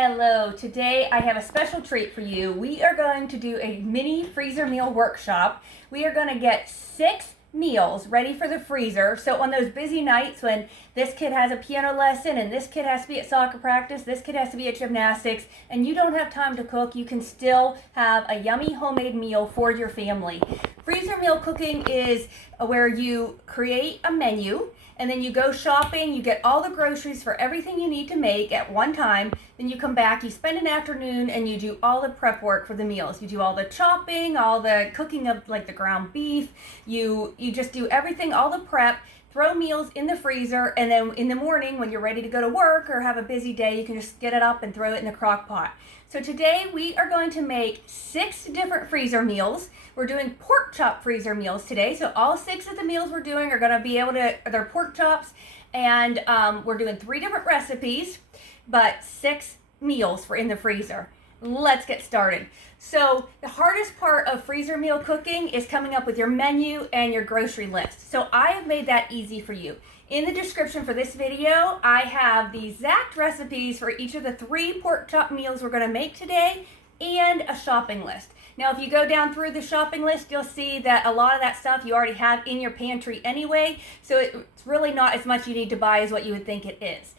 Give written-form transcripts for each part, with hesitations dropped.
Hello, today I have a special treat for you. We are going to do a mini freezer meal workshop. We are going to get 6 meals ready for the freezer. So on those busy nights when this kid has a piano lesson and this kid has to be at soccer practice, this kid has to be at gymnastics, and you don't have time to cook, you can still have a yummy homemade meal for your family. Freezer meal cooking is where you create a menu and then you go shopping, you get all the groceries for everything you need to make at one time, then you come back, you spend an afternoon and you do all the prep work for the meals. You do all the chopping, all the cooking of like the ground beef, you just do everything, all the prep, throw meals in the freezer, and then in the morning when you're ready to go to work or have a busy day, you can just get it up and throw it in the crock pot. So today we are going to make 6 different freezer meals. We're doing pork chop freezer meals today. So all 6 of the meals we're doing are gonna be they're pork chops, and we're doing 3 different recipes, but 6 meals for in the freezer. Let's get started. So the hardest part of freezer meal cooking is coming up with your menu and your grocery list. So I have made that easy for you. In the description for this video, I have the exact recipes for each of the 3 pork chop meals we're gonna make today and a shopping list. Now, if you go down through the shopping list, you'll see that a lot of that stuff you already have in your pantry anyway, so it's really not as much you need to buy as what you would think it is.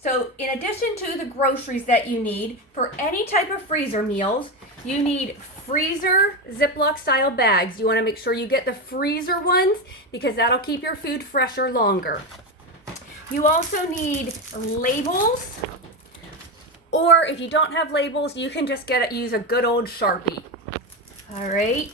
So in addition to the groceries that you need for any type of freezer meals, you need freezer Ziploc style bags. You want to make sure you get the freezer ones because that'll keep your food fresher longer. You also need labels, or if you don't have labels, you can just use a good old Sharpie. All right,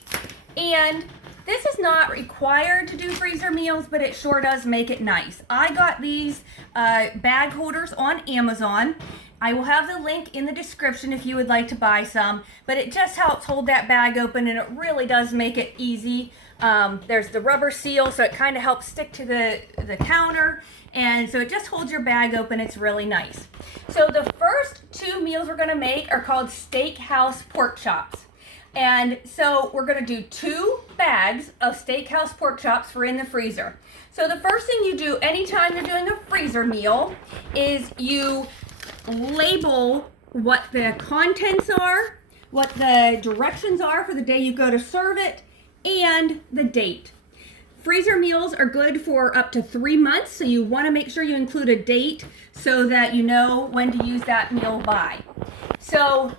and this is not required to do freezer meals, but it sure does make it nice. I got these bag holders on Amazon. I will have the link in the description if you would like to buy some, but it just helps hold that bag open and it really does make it easy. There's the rubber seal, so it kind of helps stick to the counter, and so it just holds your bag open. It's really nice. So the first 2 meals we're gonna make are called Steakhouse Pork Chops. And so we're gonna do 2 bags of Steakhouse Pork Chops for in the freezer. So the first thing you do anytime you're doing a freezer meal is you label what the contents are, what the directions are for the day you go to serve it, and the date. Freezer meals are good for up to 3 months, so you want to make sure you include a date so that you know when to use that meal by. So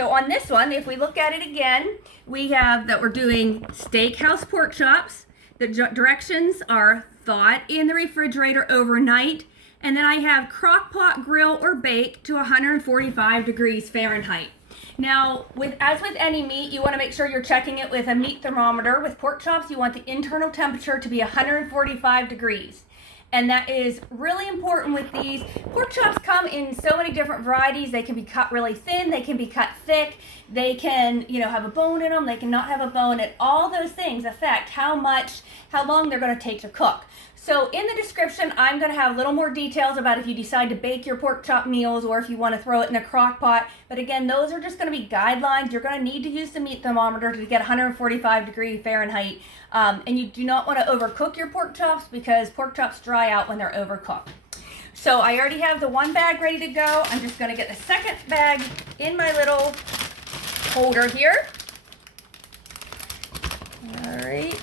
on this one, if we look at it again, we have that we're doing Steakhouse Pork Chops. The directions are thawed in the refrigerator overnight, and then I have crock pot, grill, or bake to 145 degrees Fahrenheit. Now, as with any meat, you want to make sure you're checking it with a meat thermometer. With pork chops, you want the internal temperature to be 145 degrees. And that is really important with these. Pork chops come in so many different varieties. They can be cut really thin, they can be cut thick, they can, have a bone in them, they can not have a bone, and all those things affect how long they're gonna take to cook. So in the description, I'm gonna have a little more details about if you decide to bake your pork chop meals or if you wanna throw it in a crock pot. But again, those are just gonna be guidelines. You're gonna need to use the meat thermometer to get 145 degrees Fahrenheit. And you do not wanna overcook your pork chops because pork chops dry out when they're overcooked. So I already have the 1 bag ready to go. I'm just gonna get the second bag in my little holder here. All right.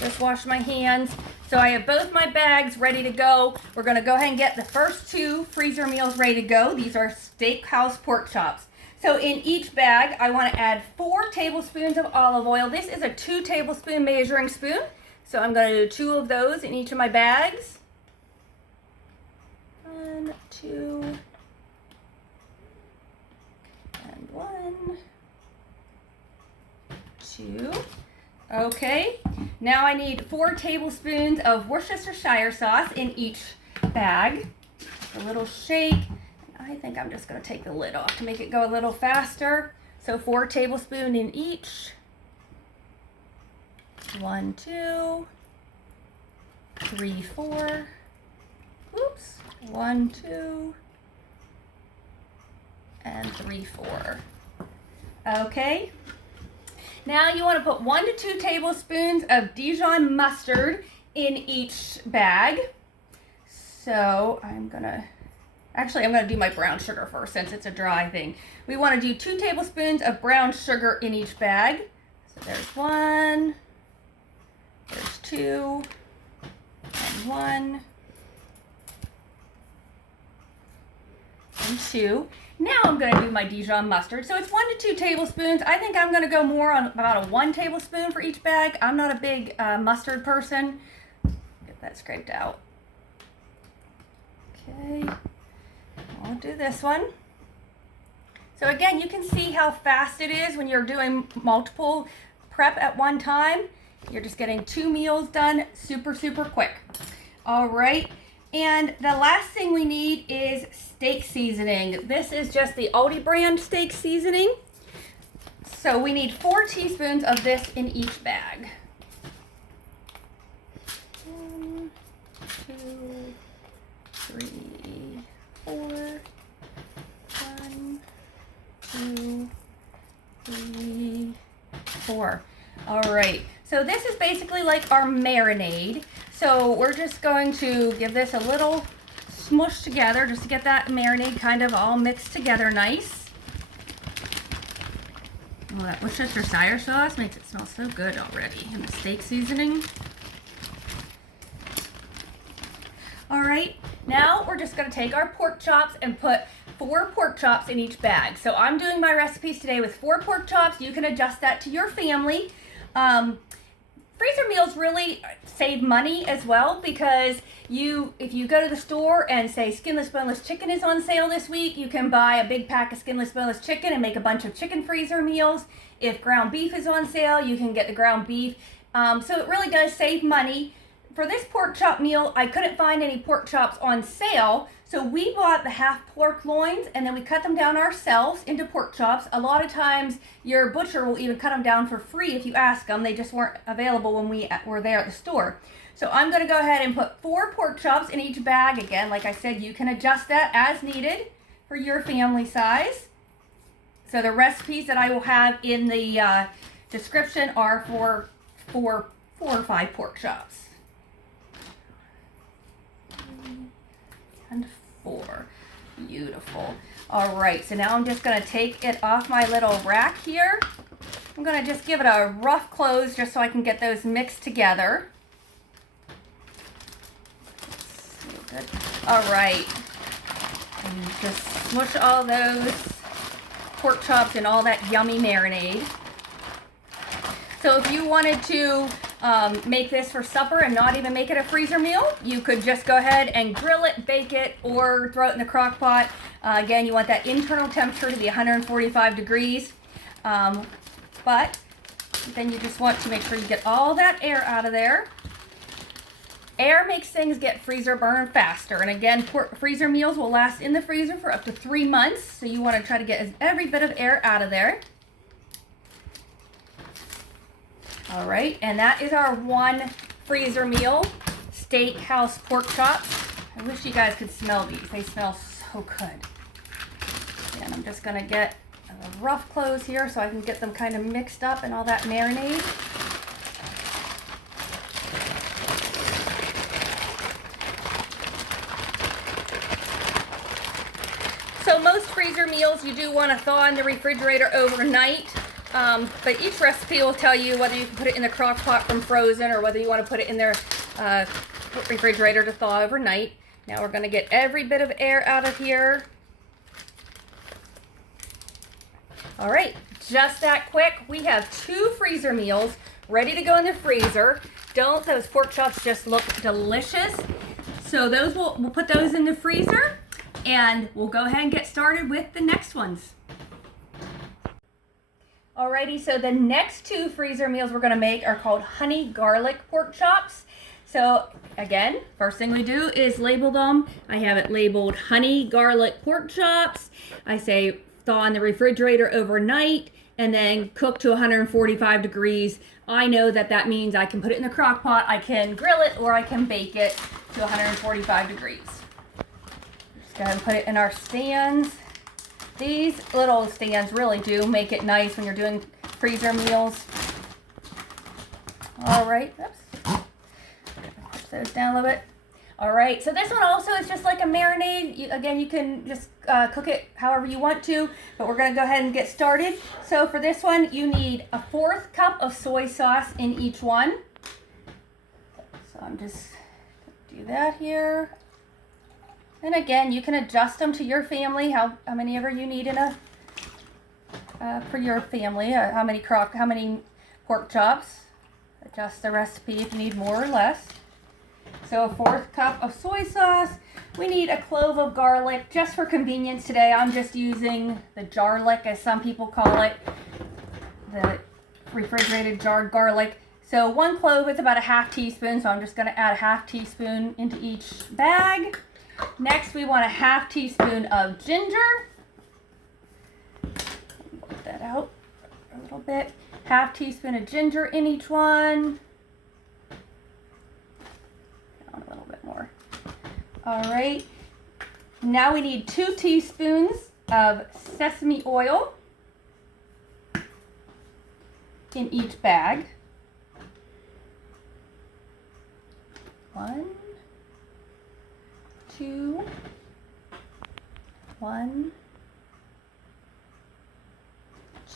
Just wash my hands. So I have both my bags ready to go. We're gonna go ahead and get the first 2 freezer meals ready to go. These are Steakhouse Pork Chops. So in each bag, I wanna add 4 tablespoons of olive oil. This is a 2 tablespoon measuring spoon. So I'm gonna do 2 of those in each of my bags. 1, 2, and 1, 2. Okay, now I need 4 tablespoons of Worcestershire sauce in each bag. A little shake. I think I'm just going to take the lid off to make it go a little faster. So 4 tablespoons in each. 1, 2, 3, 4. Oops. 1, 2, and 3, 4. Okay. Now you want to put 1 to 2 tablespoons of Dijon mustard in each bag. So I'm gonna Actually, I'm going to do my brown sugar first since it's a dry thing. We want to do 2 tablespoons of brown sugar in each bag. So there's 1, there's 2, and 1, and 2. Now I'm going to do my Dijon mustard. So it's 1 to 2 tablespoons. I think I'm going to go more on about a 1 tablespoon for each bag. I'm not a big mustard person. Get that scraped out. Okay. I'll do this one. So again, you can see how fast it is when you're doing multiple prep at one time. You're just getting 2 meals done super, super quick. All right. And the last thing we need is steak seasoning. This is just the Aldi brand steak seasoning. So we need 4 teaspoons of this in each bag. 1, 2, 3, 4, 1, 2, 3, 4. All right, so this is basically like our marinade. So we're just going to give this a little smush together just to get that marinade kind of all mixed together nice. Oh, that worcestershire sauce makes it smell so good already, and the steak seasoning. All right, now we're just going to take our pork chops and put 4 pork chops in each bag. So I'm doing my recipes today with 4 pork chops. You can adjust that to your family. Freezer meals really save money as well, because if you go to the store and say skinless boneless chicken is on sale this week, you can buy a big pack of skinless boneless chicken and make a bunch of chicken freezer meals. If ground beef is on sale, you can get the ground beef. So it really does save money. For this pork chop meal, I couldn't find any pork chops on sale, so we bought the half pork loins and then we cut them down ourselves into pork chops. A lot of times your butcher will even cut them down for free if you ask them. They just weren't available when we were there at the store. So I'm going to go ahead and put 4 pork chops in each bag. Again, like I said, you can adjust that as needed for your family size. So the recipes that I will have in the description are for 4 or 5 pork chops. And 4. Beautiful. All right, so now I'm just going to take it off my little rack here. I'm going to just give it a rough close just so I can get those mixed together. Good. All right. And just smush all those pork chops in all that yummy marinade. So if you wanted to make this for supper and not even make it a freezer meal, you could just go ahead and grill it, bake it, or throw it in the crock pot. Again, you want that internal temperature to be 145 degrees. But then you just want to make sure you get all that air out of there. Air makes things get freezer burn faster. And again, freezer meals will last in the freezer for up to 3 months. So you want to try to get every bit of air out of there. All right, and that is our 1 freezer meal, Steakhouse Pork Chops. I wish you guys could smell these. They smell so good. And I'm just gonna get a rough close here so I can get them kind of mixed up in all that marinade. So most freezer meals you do want to thaw in the refrigerator overnight. But each recipe will tell you whether you can put it in the crock pot from frozen or whether you want to put it in their refrigerator to thaw overnight. Now we're going to get every bit of air out of here. All right, just that quick. We have 2 freezer meals ready to go in the freezer. Don't those pork chops just look delicious? So those we'll put those in the freezer, and we'll go ahead and get started with the next ones. Alrighty, so the next 2 freezer meals we're going to make are called honey garlic pork chops. So again, first thing we do is label them. I have it labeled honey garlic pork chops. I say thaw in the refrigerator overnight and then cook to 145 degrees. I know that means I can put it in the crock pot, I can grill it, or I can bake it to 145 degrees. Just go ahead and put it in our stands. These little stands really do make it nice when you're doing freezer meals. All right, oops. Push those down a little bit. All right, so this one also is just like a marinade. marinade. Again, you can just cook it however you want to, but we're gonna go ahead and get started. So for this one, you need a 1/4 cup of soy sauce in each one. So I'm just gonna do that here. And again, you can adjust them to your family, how many ever you need in a for your family, how many pork chops. Adjust the recipe if you need more or less. So a 1/4 cup of soy sauce. We need a clove of garlic. Just for convenience today, I'm just using the jarlic, as some people call it, the refrigerated jarred garlic. So 1 clove is about a 1/2 teaspoon, so I'm just going to add a 1/2 teaspoon into each bag. Next, we want a 1/2 teaspoon of ginger. Put that out a little bit. 1/2 teaspoon of ginger in each one. Down a little bit more. All right. Now we need 2 teaspoons of sesame oil in each bag. 1, 2, 1,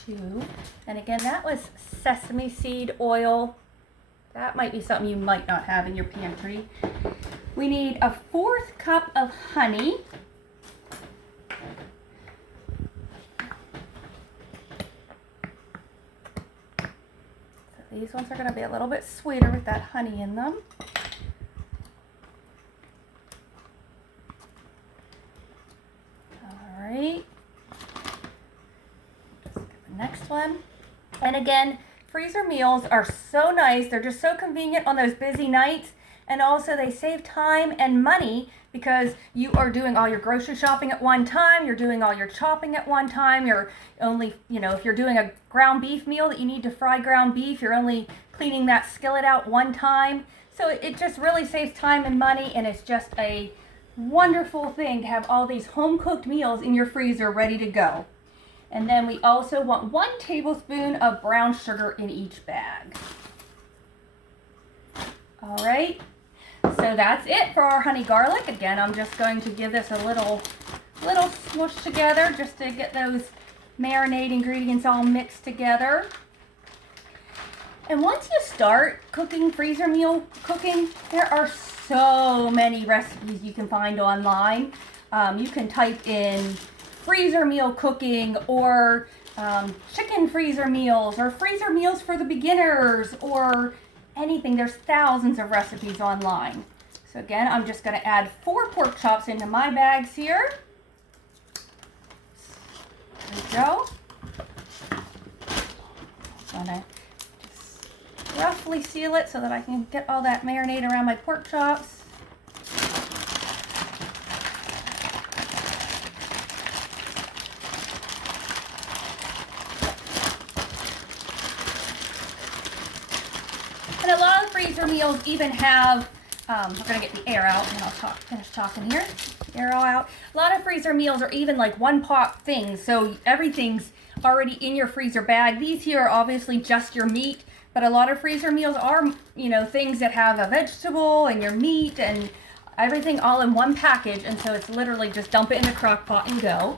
2, and again, that was sesame seed oil. That might be something you might not have in your pantry. We need a 1/4 cup of honey. So these ones are going to be a little bit sweeter with that honey in them. Right. Next one. And again, freezer meals are so nice. They're just so convenient on those busy nights. And also they save time and money because you are doing all your grocery shopping at one time. You're doing all your chopping at one time. You're only, if you're doing a ground beef meal that you need to fry ground beef, you're only cleaning that skillet out one time. So it just really saves time and money, and it's just a wonderful thing to have all these home cooked meals in your freezer ready to go. And then we also want 1 tablespoon of brown sugar in each bag. All right, so that's it for our honey garlic. Again, I'm just going to give this a little smush together just to get those marinade ingredients all mixed together. And once you start cooking freezer meal cooking, there are so many recipes you can find online. You can type in freezer meal cooking or chicken freezer meals or freezer meals for the beginners or anything. There's thousands of recipes online. So again, I'm just going to add 4 pork chops into my bags here. There we go. I'm going to just roughly seal it so that I can get all that marinade around my pork chops. And a lot of freezer meals even have, we're going to get the air out and I'll finish talking here. Air all out. A lot of freezer meals are even like one pot things, so everything's already in your freezer bag. These here are obviously just your meat, but a lot of freezer meals are, things that have a vegetable and your meat and everything all in one package, and so it's literally just dump it in the crock pot and go.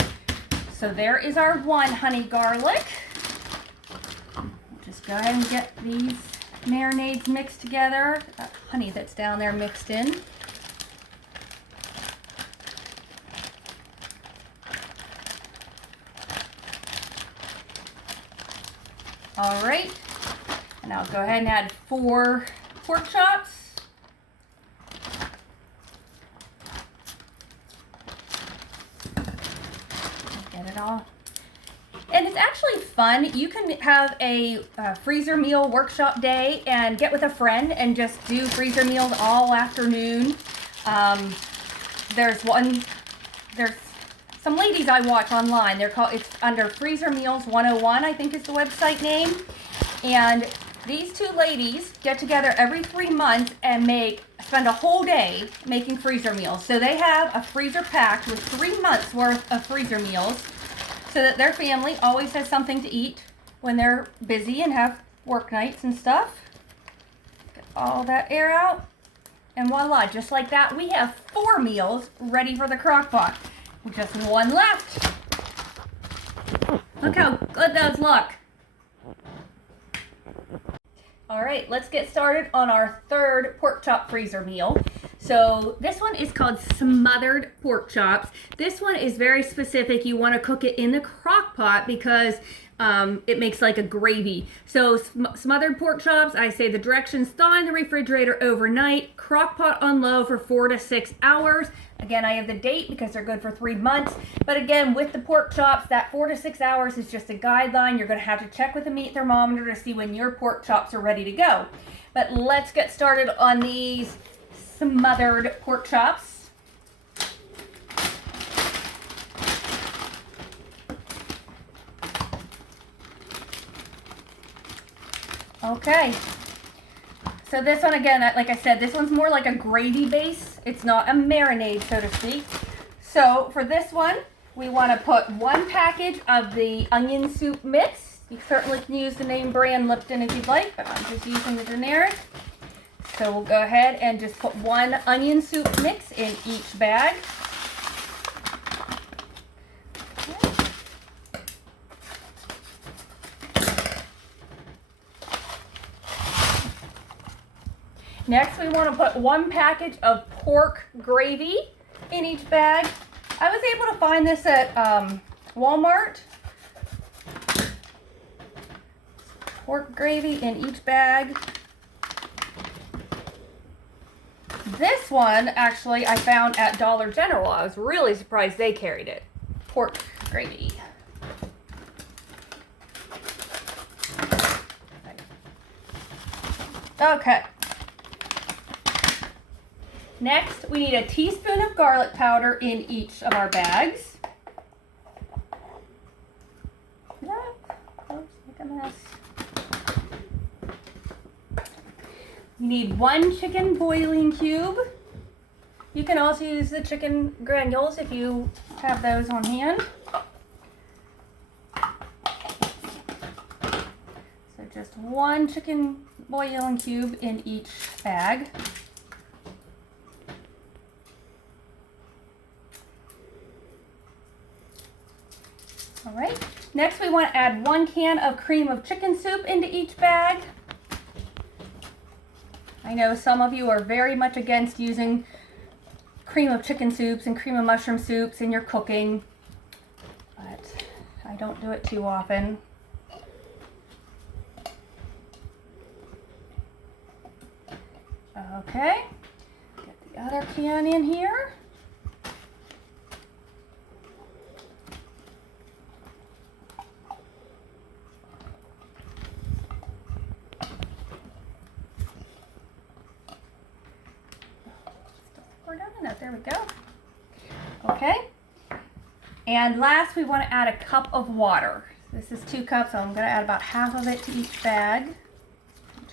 So there is our 1 honey garlic. Just go ahead and get these marinades mixed together. That honey that's down there mixed in. All right, and I'll go ahead and add 4 pork chops. Get it all. And it's actually fun. You can have a freezer meal workshop day and get with a friend and just do freezer meals all afternoon. There's some ladies I watch online. It's under Freezer Meals 101, I think is the website name. And these 2 ladies get together every 3 months and spend a whole day making freezer meals. So they have a freezer packed with 3 months worth of freezer meals so that their family always has something to eat when they're busy and have work nights and stuff. Get all that air out. And voila, just like that, we have 4 meals ready for the crock pot. Just one left. Look how good those look. All right, let's get started on our 3rd pork chop freezer meal. So this one is called smothered pork chops. This one is very specific. You want to cook it in the crock pot because it makes like a gravy. So smothered pork chops, I say the directions: thaw in the refrigerator overnight, crock pot on low for 4 to 6 hours. Again, I have the date because they're good for 3 months. But again, with the pork chops, that 4 to 6 hours is just a guideline. You're going to have to check with the meat thermometer to see when your pork chops are ready to go. But let's get started on these smothered pork chops. Okay, so this one, again, like I said, this one's more like a gravy base. It's not a marinade, so to speak. So for this one, we want to put 1 package of the onion soup mix. You certainly can use the name brand Lipton if you'd like, but I'm just using the generic. So we'll go ahead and just put 1 onion soup mix in each bag. Next, we want to put 1 package of pork gravy in each bag. I was able to find this at Walmart. Pork gravy in each bag. This one, actually, I found at Dollar General. I was really surprised they carried it. Pork gravy. Okay. Next, we need a teaspoon of garlic powder in each of our bags. Oops, make a mess. You need 1 chicken boiling cube. You can also use the chicken granules if you have those on hand. So just 1 chicken boiling cube in each bag. All right, next we want to add 1 can of cream of chicken soup into each bag. I know some of you are very much against using cream of chicken soups and cream of mushroom soups in your cooking, but I don't do it too often. Okay, get the other can in here. There we go. Okay. And last, we want to add a cup of water. This is 2 cups, so I'm going to add about half of it to each bag.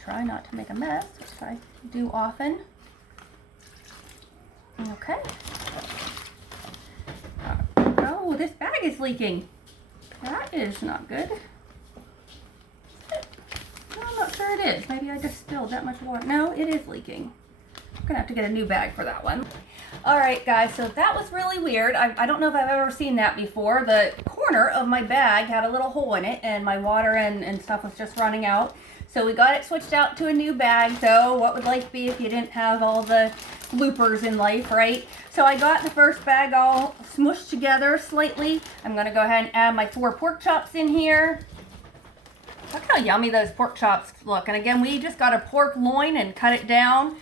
Try not to make a mess, which I do often. Okay. Oh, this bag is leaking. That is not good. I'm not sure it is. Maybe I just spilled that much water. No, it is leaking. I'm going to have to get a new bag for that one. All right, guys, so that was really weird. I don't know if I've ever seen that before. The corner of my bag had a little hole in it, and my water and stuff was just running out. So we got it switched out to a new bag. So what would life be if you didn't have all the bloopers in life, right? So I got the first bag all smushed together slightly. I'm going to go ahead and add my 4 pork chops in here. Look how yummy those pork chops look. And again, we just got a pork loin and cut it down.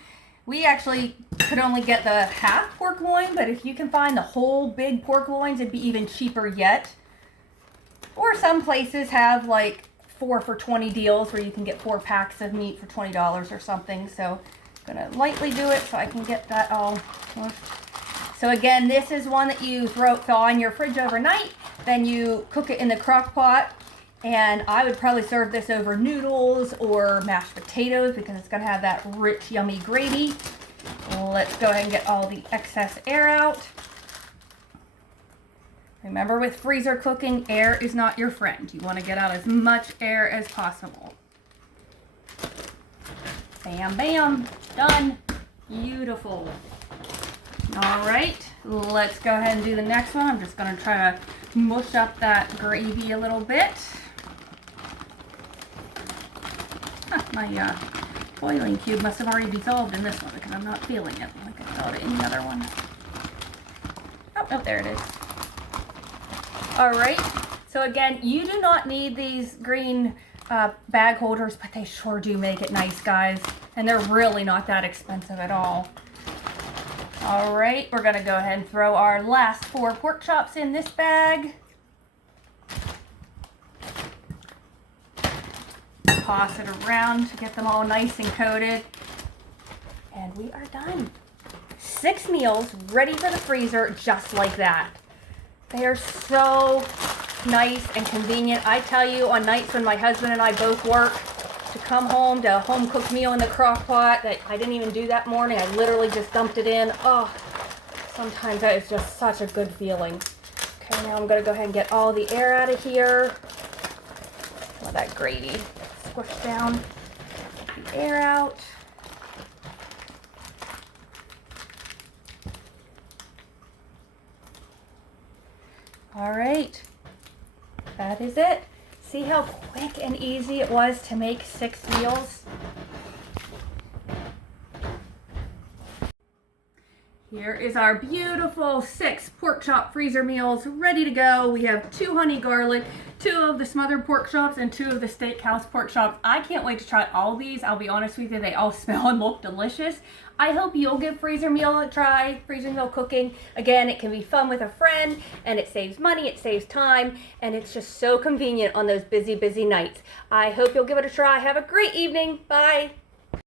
We actually could only get the half pork loin, but if you can find the whole big pork loins, it'd be even cheaper yet. Or some places have like 4 for $20 deals where you can get 4 packs of meat for $20 or something. So I'm going to lightly do it so I can get that all smushed. So again, this is one that you thaw in your fridge overnight, then you cook it in the crock pot. And I would probably serve this over noodles or mashed potatoes because it's going to have that rich, yummy gravy. Let's go ahead and get all the excess air out. Remember, with freezer cooking, air is not your friend. You want to get out as much air as possible. Bam, bam, done. Beautiful. All right, let's go ahead and do the next one. I'm just gonna try to mush up that gravy a little bit. My boiling cube must have already dissolved in this one because I'm not feeling it like I felt it in the other one. Oh, there it is. All right, so again, you do not need these green bag holders, but they sure do make it nice, guys. And they're really not that expensive at all. All right, we're gonna go ahead and throw our last 4 pork chops in this bag. Toss it around to get them all nice and coated. And we are done. 6 meals ready for the freezer just like that. They are so nice and convenient. I tell you, on nights when my husband and I both work, to come home to a home cooked meal in the crock pot that I didn't even do that morning, I literally just dumped it in. Oh, sometimes that is just such a good feeling. Okay, now I'm gonna go ahead and get all the air out of here. Let that gravy squish down, get the air out. All right, that is it. See how quick and easy it was to make 6 meals? Here is our beautiful 6 pork chop freezer meals ready to go. We have 2 honey garlic, 2 of the smothered pork chops, and 2 of the Steakhouse Pork Chops. I can't wait to try all these. I'll be honest with you, they all smell and look delicious. I hope you'll give freezer meal a try, freezer meal cooking. Again, it can be fun with a friend, and it saves money, it saves time, and it's just so convenient on those busy, busy nights. I hope you'll give it a try. Have a great evening. Bye.